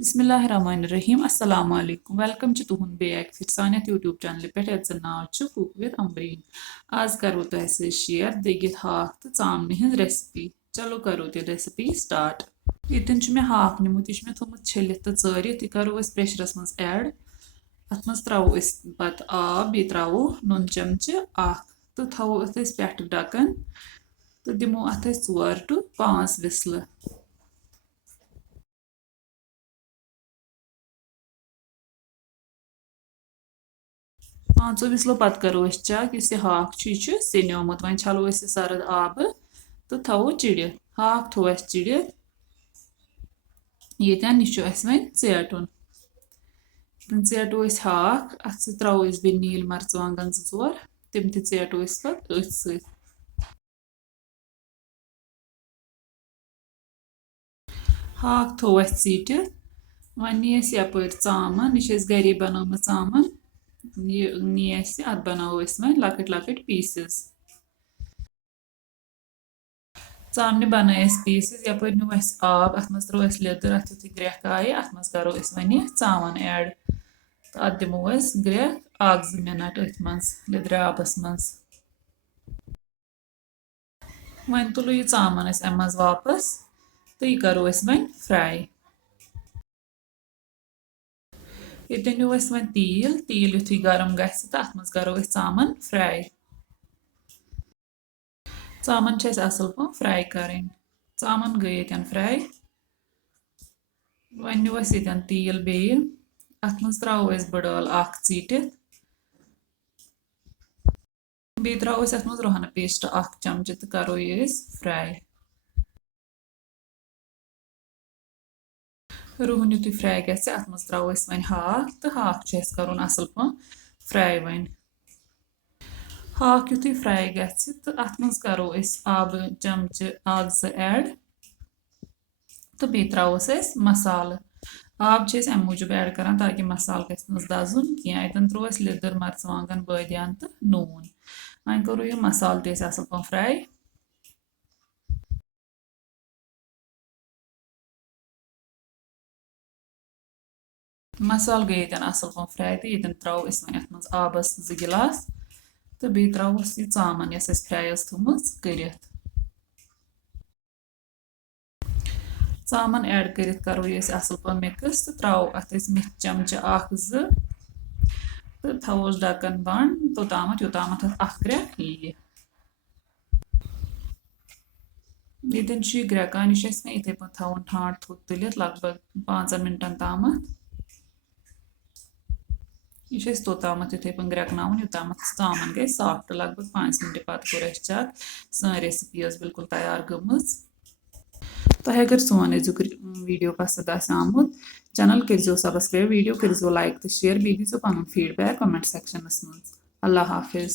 Bismillahirrahmanirrahim. Assalamu alaikum. Welcome to tuhun back fit saniyat YouTube channel पे च नाव च cook with Ambreen आज करो तो ऐसे शेयर दगित हाक तो चामने हिंद रेसिपी चलो करो ते रेसिपी स्टार्ट इतन च मे हाक निमुत यह मे थोमुत छलित तो चरित यह करो प्रेशरस मज ऐड अत मज त्रो पत आब बे त्रो नुन चमचे तो थवो पे ढकन तो दिमो अत 4 to 5 विसल 5 विसलो पत करो चेक इस हाक सेनोमुत वन छलो सरद आब तो थवो चिड़ित हाक थो चिड़ित यन यह वन चेटुन चेटो हाक अत त्रो बे नील मरचवांगन 2 तम चेटो पे अथ सत हाक थो सीटित वन नी यपर चामन यह गरी बनोम चामन यह नी अत बनावो वन लकट लकट पीसेस चामने बनाए पीसेस यपर नु आब अत मज त्रो लिदर अत यु ग्रेख आये अत मज करो वन यह चामन ऐड तो अत दिमो ग्रेख 1-2 मिनट अथ मज लिदर आबस मज वन तुलो यह चामन अम मज वापस तो यह करो वन फ्राई ये नु वन तील युथु गरम गस तो अत मज करो चामन फ्राई चामन असल पे फ्राई करें चामन गई ये फ्राई वन नु ये तील बे अत मज त्रो बड़ल चीटित बे त्रो अत मज रुहन पेस्ट 1 चमचे तो करो ये फ्राई रुहन युथु फ्राई गस अत मज त्रो वन हाक तो हाक कर असल पे फ्राई वन हाक युथु फ्राई गस तो अत मज करो आब चमचे 1-2 ऐड तो बे त्रोस मसाल आब अम मूजूब ऐड कर ताकि मसाल गस दजुन क्या अतन त्रोस लिदर मरचवांगन बदियान तो नून वन करो यह मसाल असल पे फ्राई मसाल गई असल पे फ्राई तो ये त्रो वन अत मज आबस 2 गिलास तो बे त्रोस यह चामन यस फ्राई थोमुत कर चामन ऐड कर करो ये असल पे मिक्स तो त्रो अत मिथ चमचे 1-2 तो थवोस ढकन बंद तोतामत योतामत अख ग्रेख यी यन ग्रेकान यह मे इथे पे थवन ठाट थोत तुलित लगभग 5 मिनटन तामत यह तोतामत इथे पे ग्रेकनावन योतामत चामन गई सॉफ्ट लगभग 5 मिनट पत कोर चेक सन रेसिपी बिल्कुल तैयार गमज तह अगर सोन अजुक वीडियो पसंद आमुत चैनल करो सब्सक्राइब वीडियो करो लाइक तो शेयर बे दीजो पन फीडबैक कमेंट सेक्शनस मज अल्लाह हाफिज।